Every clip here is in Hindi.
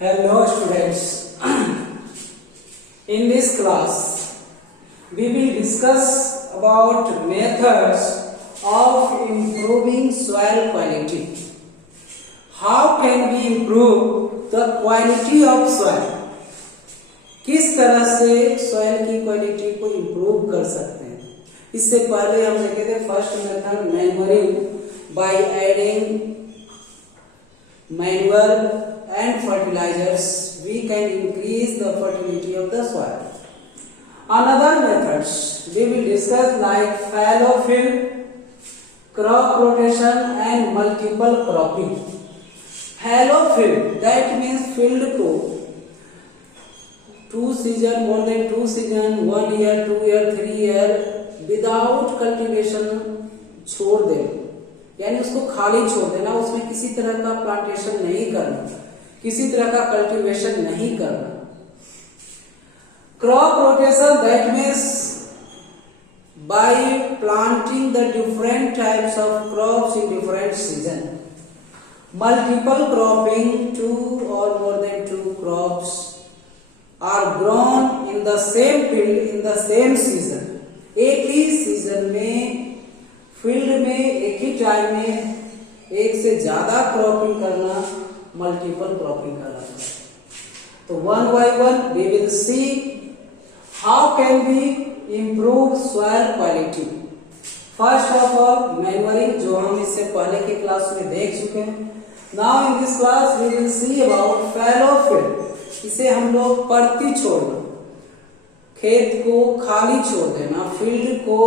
Hello students. In this class we will discuss about methods of improving soil quality. How can we improve the quality of soil? किस तरह से soil की क्वालिटी को improve कर सकते हैं? इससे पहले हम देखे थे first method manuring by adding manure and fertilizers we can increase the fertility of the soil. Another methods we will discuss like fallow field, crop rotation and multiple cropping. Fallow field, that means field को 2 season, more than 2 season, 1 year, 2 year, 3 year without cultivation छोड़ देना, यानी उसको खाली छोड़ देना, उसमें किसी तरह का प्लांटेशन नहीं करना, किसी तरह का कल्टीवेशन नहीं करना. Crop rotation, that means by planting the different types of crops in different season. Multiple cropping, 2 or more than 2 crops are grown in the same field in the same season. एक ही सीजन में फील्ड में एक ही टाइम में एक से ज्यादा क्रॉपिंग करना मल्टीपल क्रॉपिंग कहलाता है. तो one by one we will see how can we improve soil quality. First of all manuring, जो हम इससे पहले की क्लास में देख चुके हैं. Now in this class we will see about fallow field. इसे हम लोग परती छोड़ना, खेत को खाली छोड़ देना, फील्ड को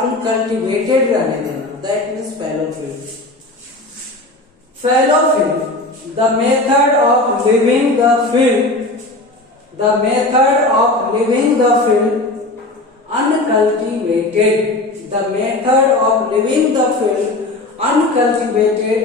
अनकल्टिवेटेड रहने देना, that means fallow field. Fallow field, the method of leaving the field, the method of leaving the field uncultivated, the method of leaving the field uncultivated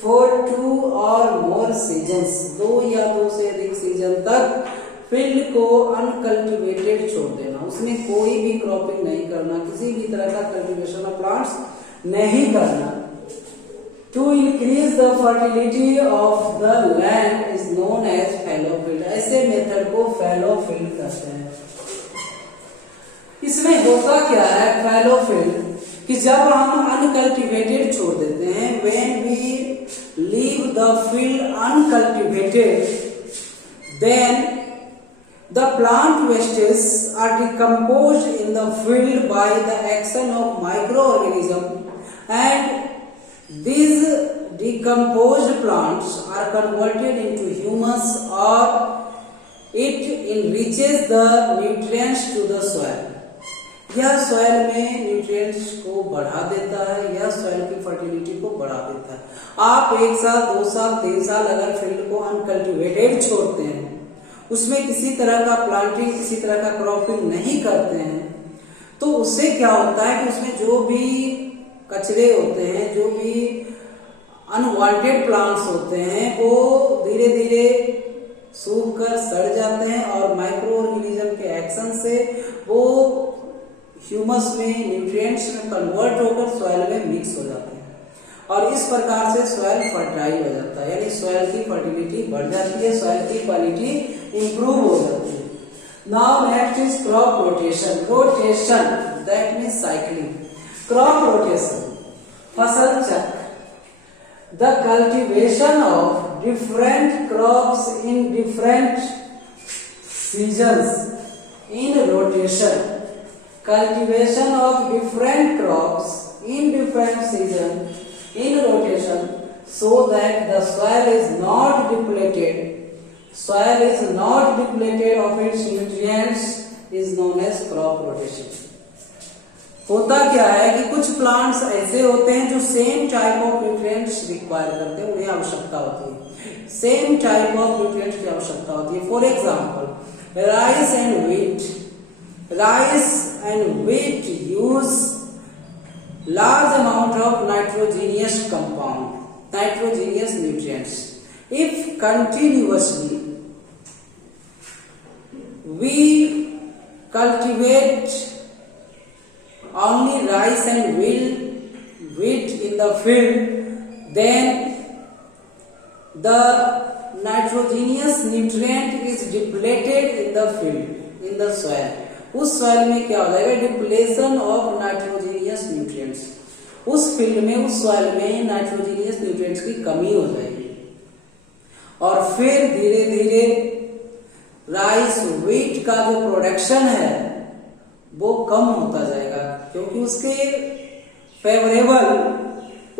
for 2 or more seasons. 2 या 2 से अधिक सीजन तक फील्ड को अनकल्टिवेटेड छोड़ देना, उसमें कोई भी क्रॉपिंग नहीं करना, किसी भी तरह का कल्टीवेशन ऑफ प्लांट्स नहीं करना. To increase the fertility of the land is known as fallow field. ऐसे मेथड को fallow field कहते हैं. इसमें होता क्या है fallow field कि जब हम अनकल्टिवेटेड छोड़ देते हैं, when we leave the field uncultivated, then the plant wastes are decomposed in the field by the action of microorganisms, and these decomposed plants are converted into humus or it enriches the nutrients to the soil. यह soil में nutrients को बढ़ा देता है, यह soil की fertility को बढ़ा देता है. आप 1 साल 2 साल 3 साल अगर फील्ड को अनकल्टिवेटेड छोड़ते हैं, उसमें किसी तरह का प्लांटिंग, किसी तरह का क्रॉपिंग नहीं करते हैं, तो उससे क्या होता है कि उसमें जो भी कचरे होते हैं, जो भी अनवांटेड प्लांट्स होते हैं, वो धीरे धीरे सूख कर सड़ जाते हैं और माइक्रो ऑर्गेनिज्म के एक्शन से वो ह्यूमस में, न्यूट्रिएंट्स में कन्वर्ट होकर सॉइल में मिक्स हो जाते हैं और इस प्रकार से सॉइल फर्टाइल हो जाता है, यानी सॉइल की फर्टिलिटी बढ़ जाती है, सॉइल की क्वालिटी इंप्रूव हो जाती है. Now next is crop rotation. Rotation, that means cycling. Crop rotation, फसल चक्र, the cultivation of different crops in different seasons in rotation. Cultivation of different crops in different seasons in rotation so that the soil is not depleted. Soil is not depleted of its nutrients is known as crop rotation. होता क्या है कि कुछ प्लांट्स ऐसे होते हैं जो same type of nutrients require करते हैं, उन्हें आवश्यकता होती है, सेम टाइप ऑफ न्यूट्रिएंट्स की आवश्यकता होती है. For example rice and wheat. Rice and wheat use large amount of nitrogenous compound, nitrogenous nutrients. If continuously we cultivate only rice and wheat in the field, then the nitrogenous nutrient is depleted in the field in the soil, उस सॉइल में क्या हो जाएगा, डिप्लेशन ऑफ नाइट्रोजीनियस न्यूट्रिएंट्स, उस फील्ड में उस सॉइल में नाइट्रोजीनियस न्यूट्रिएंट्स की कमी हो जाएगी। और फिर धीरे धीरे राइस व्हीट का जो प्रोडक्शन है वो कम होता जाएगा, क्योंकि उसके फेवरेबल,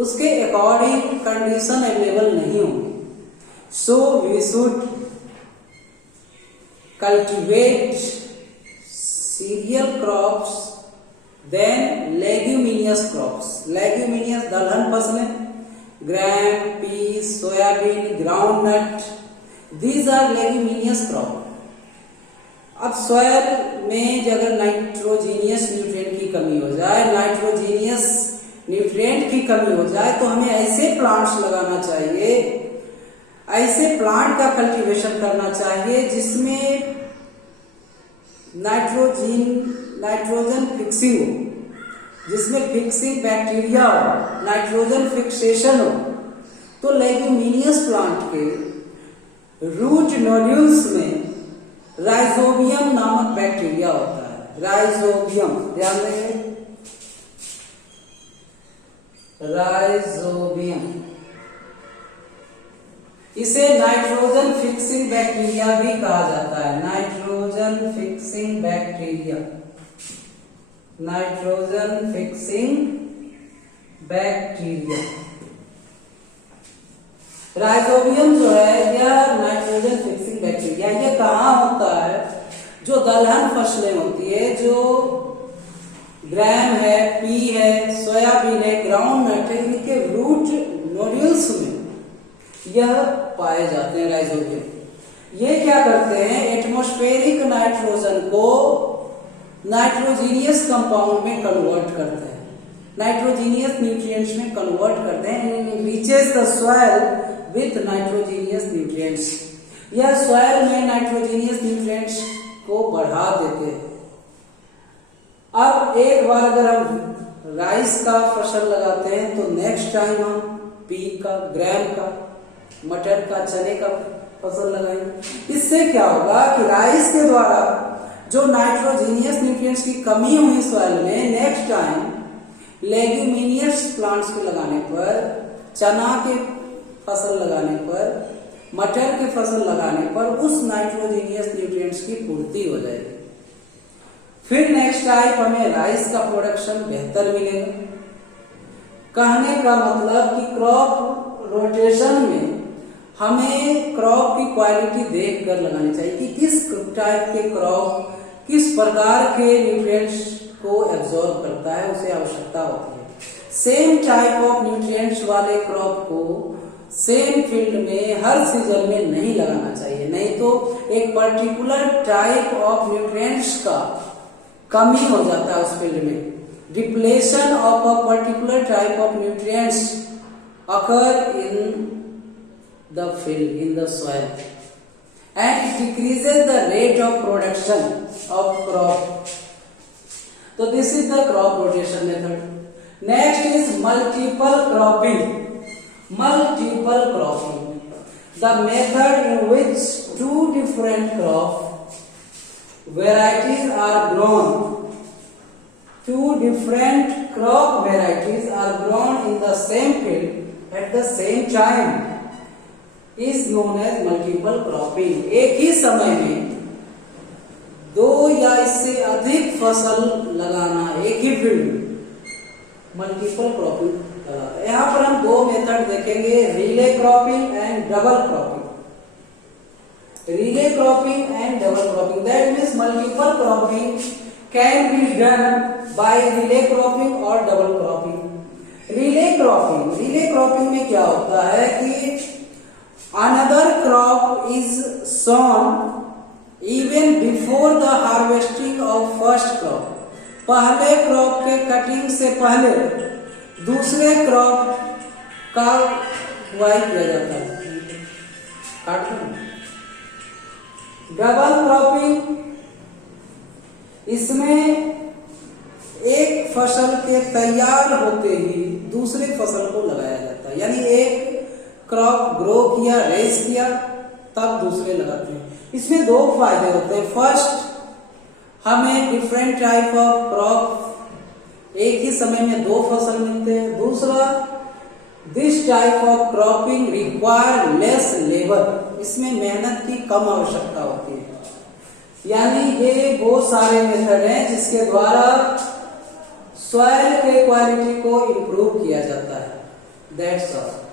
उसके अकॉर्डिंग कंडीशन अवेलेबल नहीं होंगी। So we should cultivate cereal crops then leguminous crops, leguminous दलहन फसलें, gram, peas, soybean, groundnut, these are leguminous crop. अब सॉइल में अगर नाइट्रोजीनियस न्यूट्रिएंट की कमी हो जाए, नाइट्रोजीनियस न्यूट्रिएंट की कमी हो जाए, तो हमें ऐसे प्लांट्स लगाना चाहिए, ऐसे प्लांट का कल्टीवेशन करना चाहिए जिसमें नाइट्रोजन फिक्सिंग हो, जिसमें फिक्सिंग बैक्टीरिया हो, नाइट्रोजन फिक्सेशन हो। तो लेग्यूमिनियस प्लांट के रूट नोड्यूल्स में राइजोबियम नामक बैक्टीरिया होता है, राइजोबियम, ध्यान देंगे, राइजोबियम, इसे नाइट्रोजन फिक्सिंग बैक्टीरिया भी कहा जाता है, nitrogen fixing bacteria, nitrogen fixing bacteria. Rhizobium जो है यह नाइट्रोजन फिक्सिंग बैक्टीरिया, ये कहाँ होता है, जो दलहन फसलें होती है, जो ग्राम है, पी है, सोयाबीन है, ग्राउंडनट है, इनके रूट नोड्यूल्स में यह पाए जाते हैं राइजोबियम। ये क्या करते हैं, एटमॉस्फेरिक नाइट्रोजन को नाइट्रोजीनियस कंपाउंड में कन्वर्ट करते हैं, नाइट्रोजीनियस न्यूट्रिएंट्स में कन्वर्ट करते हैं, and reaches the soil with nitrogenous nutrients. यह सॉइल में नाइट्रोजीनियस न्यूट्रिएंट्स को बढ़ा देते हैं। अब एक बार अगर हम राइस का फसल लगाते हैं तो नेक्स्ट टाइम हम पी का, ग्राम का, मटर का, चने का फसल लगाएंगे। इससे क्या होगा कि राइस के द्वारा जो नाइट्रोजीनियस न्यूट्रिएंट्स की कमी हुई सॉइल में, नेक्स्ट टाइम लेग्यूमिनियस प्लांट्स के लगाने पर, चना के फसल लगाने पर, मटर की फसल लगाने पर उस नाइट्रोजीनियस न्यूट्रिएंट्स की पूर्ति हो जाएगी। फिर नेक्स्ट टाइम हमें राइस का प्रोडक्शन बेहतर मिलेगा। कहने का मतलब कि क्रॉप रोटेशन में हमें क्रॉप की क्वालिटी देखकर लगानी चाहिए कि किस टाइप के क्रॉप किस प्रकार के न्यूट्रिएंट्स को एब्जॉर्ब करता है, उसे आवश्यकता होती है। सेम टाइप ऑफ न्यूट्रिएंट्स वाले क्रॉप को सेम फील्ड में हर सीजन में नहीं लगाना चाहिए, नहीं तो एक पर्टिकुलर टाइप ऑफ न्यूट्रिएंट्स का कमी हो जाता है उस फील्ड में। Depletion of a particular type of nutrients occur in the field, in the soil, and it decreases the rate of production of crop. So this is the crop rotation method. Next is multiple cropping. Multiple cropping, the method in which two different crop varieties are grown. Two different crop varieties are grown in the same field at the same time is known as multiple cropping. एक ही समय में दो या इससे अधिक फसल लगाना एक ही फील्ड में मल्टीपल क्रॉपिंग कहलाता है। यहाँ पर हम दो मेथड देखेंगे, relay cropping and double cropping. Relay cropping and double cropping, that means multiple cropping can be done by relay cropping और डबल क्रॉपिंग। रिले क्रॉपिंग में क्या होता है कि another crop is sown even before the harvesting of first crop. पहले क्रॉप के कटिंग से पहले दूसरे क्रॉप का बुआई किया जाता है। डबल क्रॉपिंग, इसमें एक फसल के तैयार होते ही दूसरे फसल को लगाया जाता है, यानी एक क्रॉप ग्रो किया, रेस किया, तब दूसरे लगाते हैं। इसमें दो फायदे होते हैं। फर्स्ट, हमें डिफरेंट टाइप ऑफ क्रॉप एक ही समय में दो फसल मिलते हैं। दूसरा, this type of cropping require less labour, इसमें मेहनत की कम आवश्यकता होती है। यानी ये बहुत सारे मेथड हैं जिसके द्वारा सॉइल के क्वालिटी को इंप्रूव किया जाता है। That's all.